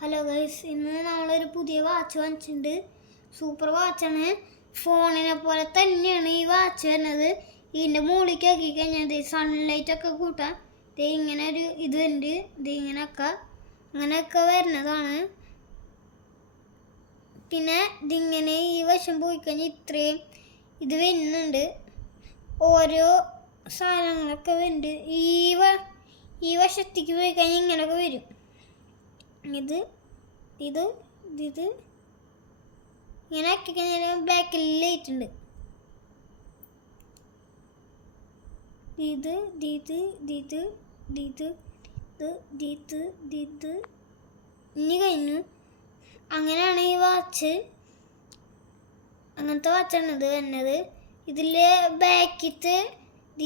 Hello guys, ഇന്ന് നമ്മളൊരു പുതിയ വാച്ച് വാങ്ങിച്ചിട്ടുണ്ട്. സൂപ്പർ വാച്ചാണ്. ഫോണിനെ പോലെ തന്നെയാണ് ഈ വാച്ച് വരുന്നത്. ഇതിൻ്റെ മുകളിലേക്ക് ആക്കി കഴിഞ്ഞാൽ സൺലൈറ്റ് ഒക്കെ കൂട്ടാൻ ഇങ്ങനെ ഒരു ഇത് ഉണ്ട്. അങ്ങനെയൊക്കെ വരുന്നതാണ്. പിന്നെ ഇതിങ്ങനെ ഈ വശം പോയി കഴിഞ്ഞാൽ ഇത്രയും ഇത് വരുന്നുണ്ട്. ഓരോ സാധനങ്ങളൊക്കെ വരുന്നുണ്ട്. ഈ വശത്തേക്ക് പോയി കഴിഞ്ഞാൽ ഇങ്ങനെയൊക്കെ വരും. ഇത് ഇങ്ങനെ ആക്കി കഴിഞ്ഞാൽ ബാക്കിൽ ലൈറ്റ് ഉണ്ട്. ഇനി കഴിഞ്ഞു. അങ്ങനെയാണ് ഈ വാച്ച്. അങ്ങനത്തെ വാച്ചാണ് ഇത് വരുന്നത്. ഇതിലെ ബാക്കിത്തെ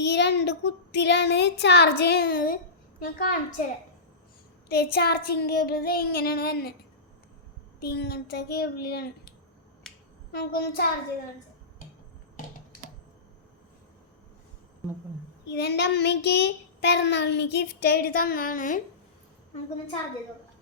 ഈ 2 കുത്തിലാണ് ചാർജ് ചെയ്യുന്നത്. ഞാൻ കാണിച്ചു തരാം. ചാർജിങ് കേബിൾ ഇങ്ങനെയാണ് തന്നെ. ഇങ്ങനത്തെ കേബിളിലാണ്. നമുക്കൊന്ന് ചാർജ് ചെയ്ത് കാണിച്ചു. ഇതെൻ്റെ അമ്മയ്ക്ക് പിറന്നാളിന് ഗിഫ്റ്റ് ആയിട്ട് തന്നാണ്. നമുക്കൊന്ന് ചാർജ് ചെയ്ത് നോക്കാം.